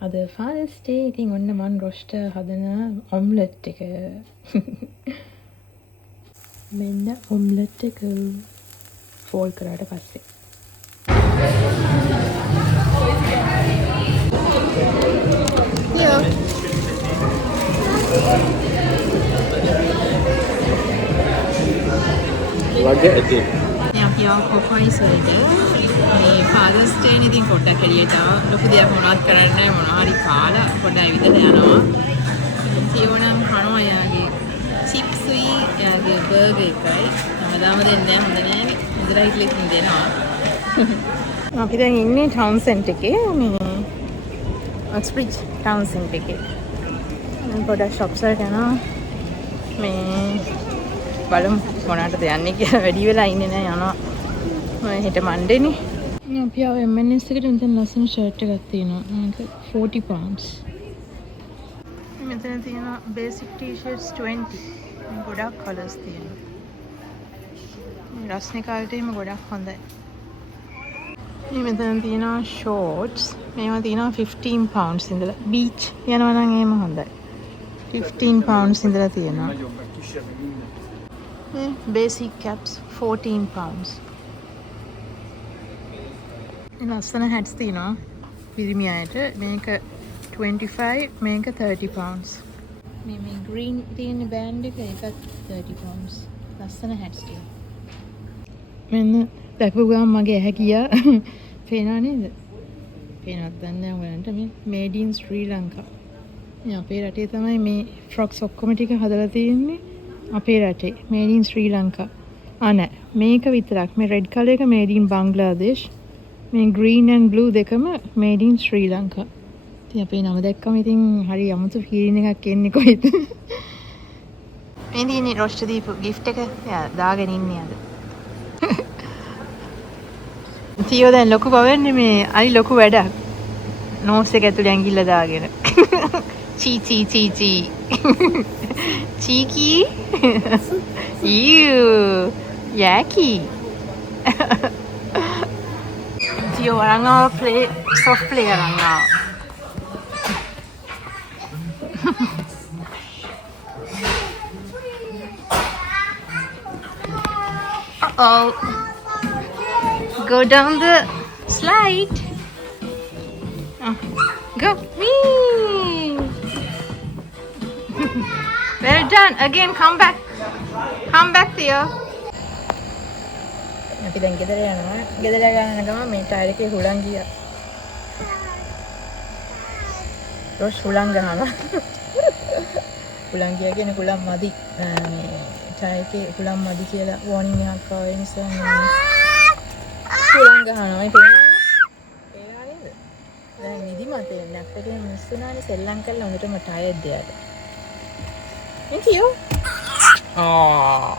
අද fathers day ඉතින් ඔන්න මන් රොස්ටර් හදන ඔම්ලට් එක මෙන්න ඔම්ලට් එක ෆෝල්ඩ් කරාට පස්සේ වගේ ඇති අපි ආව කොෆයිස් වලට මේ ෆාදර්ස් ඩේ නේ ඉතින් පොඩ්ඩක් එළියට ආව ලොකු දෙයක් මොනවත් කරන්නේ නැහැ මොනවා හරි කාලා පොඩ්ඩක් ඇවිදලා යනවා තියෝනම් කනවා යාගේ චිප්ස් උයි යාගේ බර්ගර් එකයි හැමදාම දෙන්නේ නැහැ හොඳ නෑනේ ඉඳලා හිටලා ඉතින් දෙනවා අපි දැන් ඉන්නේ ටවුන් සෙන්ටර් එකේ මේ ඔක්ස්බ්‍රිජ් ටවුන් සෙන්ටර් එකේ මම පොඩ්ඩක් ෂොප්ස් වලට යනවා මේ බලමු මොනවටද යන්නේ කියලා වැඩි වෙලා ඉන්නේ නැහැ යනවා මම හෙට මන්ඩේනේ අපි ආව M&S එකට මෙතන ලස්සන ෂර්ට් එකක් තියෙනවා මේක 40 pounds මෙතන තියෙනවා basic t-shirts 20 ගොඩක් කලර්ස් තියෙනවා මේ රස්නේ කාලේට එහෙම ගොඩක් හොඳයි මේ මෙතන තියෙනවා shorts මේවා තියෙනවා 15 pounds ඉඳලා beach යනවා නම් එහෙම හොඳයි 15 pounds ඉඳලා තියෙනවා basic caps 14 pounds ලස්සන hats තියෙනවා පිරිමි අයට මේක 25 මේක 30 pounds මේ green තියෙන band එක ඒකත් 30 pounds ලස්සන hats තියෙනවා මෙන්න දැකපු ගමන් මගේ ඇහැ ගියා පේනවා නේද පේනවද දන්නේ නැහැ ඔයාලන්ට මේ made in Sri Lanka මේ අපේ රටේ තමයි මේ frocks ඔක්කොම ටික හදලා තියෙන්නේ අපේ රටේ made in Sri Lanka නෑ මේක විතරක් මේ red color එක made in Bangladesh මේ green and blue දෙකම made in Sri Lanka ඉතින් අපේ නම දැක්කම ඉතින් හරි අමුතු feeling එකක් එන්නේ කොහෙද මේ දිනේ රොස්ට් දීපු gift එක දාගෙන ඉන්නේ අද තියෝ දැන් ලොකු බවෙන්නේ මේ අනි ලොකු වැඩක් නෝස් එක ඇතුලේ ඇඟිල්ල දාගෙන චී චී චී චී cheeky you yucky Tio orang play soft play orang oh go down the slide go wee well done again come back Theo අපි දැන් ගෙදර යනවා ගෙදර යන ගමන් මේ ටයර් එකේ හුලං ගියා රොස් හුලං ගහනවා හුලං ගියා කියන්නේ හුලං මදි මේ ටයර් එකේ හුලං මදි කියලා වෝනින් එකක් ආව නිසා මේ හුලං ගහනවා මේ පේනවා නේද දැන් නිදිමත නැක්කේ මිස් වුණානේ සෙල්ලම් කරලා හොඳටම ටයර්ඩ් එයාට Thank you. Oh.